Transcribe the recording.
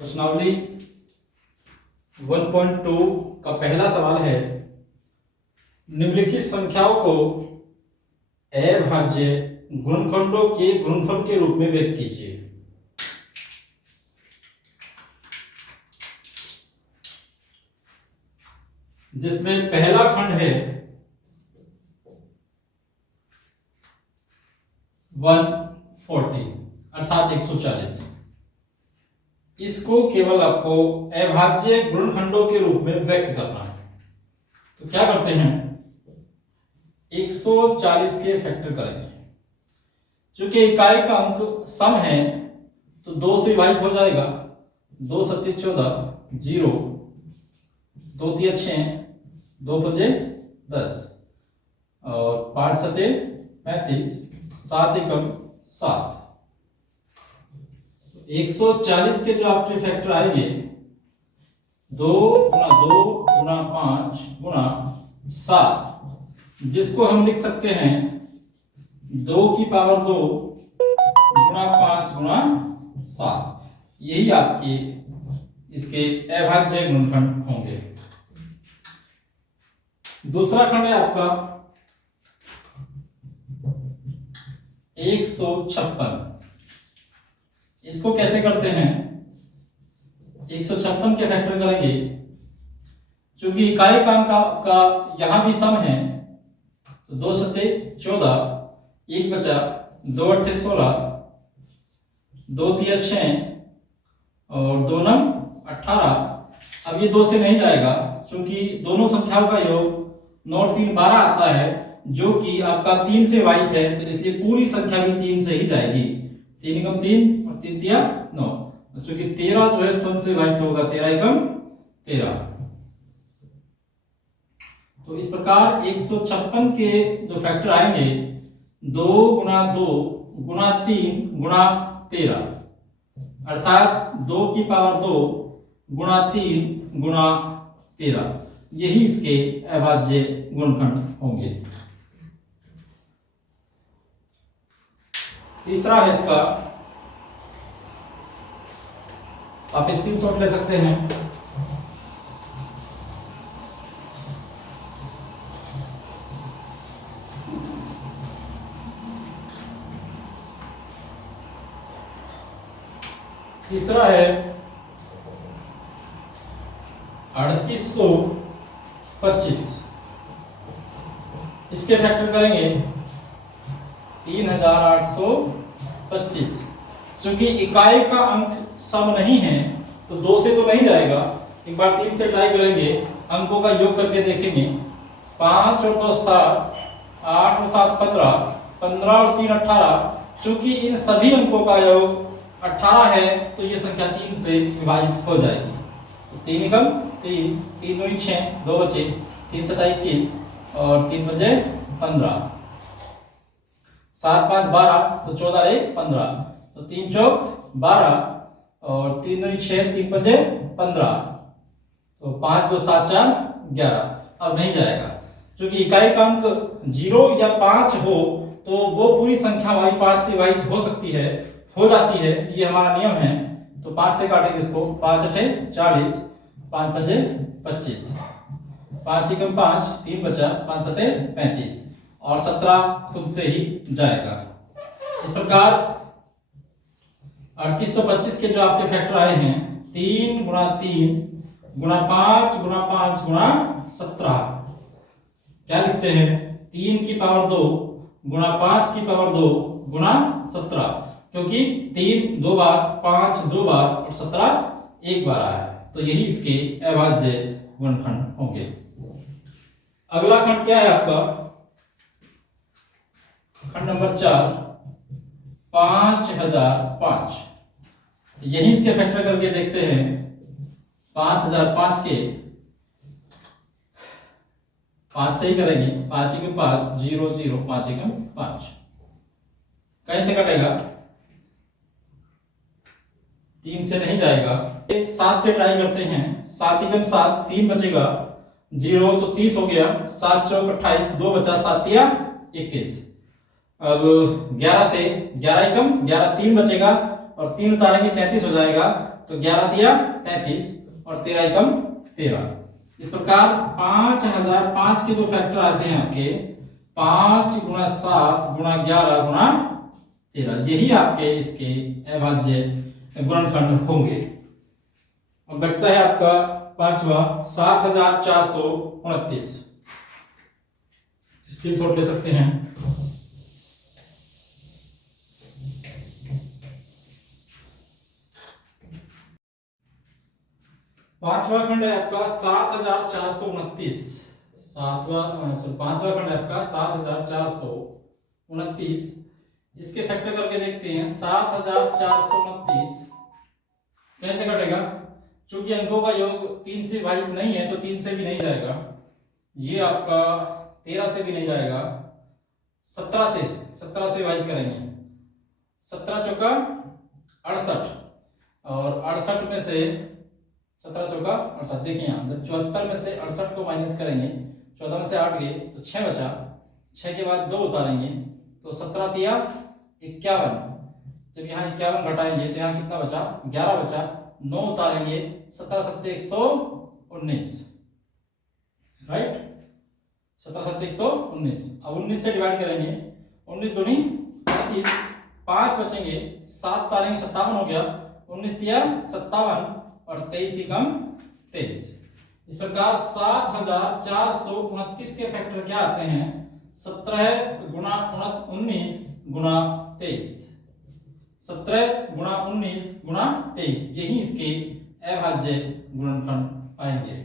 प्रश्नावली 1.2 का पहला सवाल है, निम्नलिखित संख्याओं को अभाज्य गुणनखंडों के गुणनफल के रूप में व्यक्त कीजिए। जिसमें पहला खंड है 140 अर्थात 140। इसको केवल आपको अभाज्य गुणनखंडों के रूप में व्यक्त करना है। तो क्या करते हैं, 140 के फैक्टर करेंगे। चूंकि इकाई का अंक सम है तो 2 से विभाजित हो जाएगा। 2 सत्ते 14, 0, 2 तिया 6, 2 पजे 10 और 5 सत्ते 35, 7 एकम 7। 140 के जो आपके फैक्टर आएंगे 2 गुणा 2 गुणा 5 गुणा 7, जिसको हम लिख सकते हैं 2 की पावर 2 गुणा 5 गुणा 7। यही आपके इसके अभाज्य गुणनखंड होंगे। दूसरा खंड है आपका 156। इसको कैसे करते हैं, 156 के फैक्टर करेंगे। चूंकि इकाई का अंक का यहां भी सम है तो 2 सत्ते 14, 1 बचा, 2 अट्ठे 16, 2 तिया 6 और 2 नम 18। अब ये 2 से नहीं जाएगा, क्योंकि दोनों संख्याओं का योग 9 और 3 12 आता है, जो कि आपका 3 से वाहित है, तो इसलिए पूरी संख्या भी 3 से ही जाएगी। 3 एकम 3 और 3 तिया 9। चूंकि 13 जो है स्तंभ से विभाजित होगा, 13 एकम 13। तो इस प्रकार 156 के जो फैक्टर आएंगे 2 गुणा 2 गुणा 3 गुणा 13, अर्थात 2 की पावर 2 गुणा 3 गुणा 13। यही इसके अभाज्य गुणनखंड होंगे। तीसरा है इसका, आप स्क्रीनशॉट ले सकते हैं। तीसरा है 3825। इसके फैक्टर करेंगे 3825। चूंकि इकाई का अंक सम नहीं है तो 2 से तो नहीं जाएगा। एक बार 3 से ट्राई करेंगे, अंकों का योग करके देखेंगे। 5 और 2 7, 8 और 7 15, 15 और 3 18। चूंकि इन सभी अंकों का योग 18 है तो ये संख्या 3 से विभाजित हो जाएगी। तो 3 एकम 3, 3 दूनी 6, 2 बचे, 3 सत्ता 21 और 3 बजे 15, 7 5 12 तो 14 एक 15, तो 3 चौक 12 और 3 दूनी 6, 3 बजे 15, तो 5 2 7 4 11। अब नहीं जाएगा, क्योंकि इकाई का अंक 0 या 5 हो तो वो पूरी संख्या हमारी 5 से विभाजित हो सकती है, हो जाती है, ये हमारा नियम है। तो 5 से काटेंगे इसको, 5 अठे 40, 5 पचे 25, 5 एकम 5, 3 बचा, 5 सते 35 और 17 खुद से ही जाएगा। इस प्रकार 3825 के जो आपके फैक्टर आए हैं 3 गुणा 3 गुणा 5 गुणा 5 गुणा 17। क्या लिखते हैं, 3 की पावर 2 गुणा 5 की पावर 2 गुणा 17, क्योंकि 3 2 बार, 5 2 बार और 17 एक बार आया है। तो यही इसके अभाज्य गुणनखंड होंगे। अगला खंड क्या है आपका, खंड नंबर 4 5005। यही इसके फैक्टर करके देखते हैं। 5005 के 5 से ही करेंगे, 5 एकम 5 0 0, 5 एकम 5। कैसे कटेगा, 3 से नहीं जाएगा। 7 से ट्राई करते हैं। 7 एकम 7, 3 बचेगा, 0 तो 30 हो गया, 7 चौक 28, 2 बचा, 7 तिया 21। अब 11 से 11 एकम 11, 3 बचेगा और 3 उतारेंगे 33 हो जाएगा। तो 11 दिया 33 और 13 एकम 13। इस प्रकार 5005 के जो फैक्टर आते हैं आपके 5 गुणा 7 गुणा 11 गुणा 13, यही आपके इसके अभाज्य गुणनखंड होंगे। और बचता है आपका पांचवा 7429। स्क्रीनशॉट ले सकते हैं। पांचवा खंड है आपका 7429। पांचवा खंड है आपका 7429। इसके फैक्टर करके देखते हैं। 7429 कैसे कटेगा? चूंकि अंकों का योग 3 से विभाजित नहीं है तो 3 से भी नहीं जाएगा, ये आपका 13 से भी नहीं जाएगा, 17 से विभाजित करेंगे। 17 चौका 68 और 68 में से 17 चौका 68। देखिए यहाँ 74 में से 68 को माइनस करेंगे, 14 में से 8 गए तो 6 बचा, 6 के बाद 2 उतारेंगे तो 17 तिया 51। जब यहाँ 51 घटाएंगे तो यहाँ कितना बचा? 11 बचा, 9 उतारेंगे, 17 सत्ते 119, राइट। 17 सत्ते 119। अब 19 से डिवाइड करेंगे, 19 दूनी 35, 5 बचेंगे, 7 उतारेंगे 57 हो गया, 19 दिया 57 और 23 एकम 23। इस प्रकार 7429 के फैक्टर क्या आते हैं? 17 गुणा 19 गुणा 23, 17 गुणा 19 गुणा 23, यही इसके अभाज्य गुणनखंड आएंगे।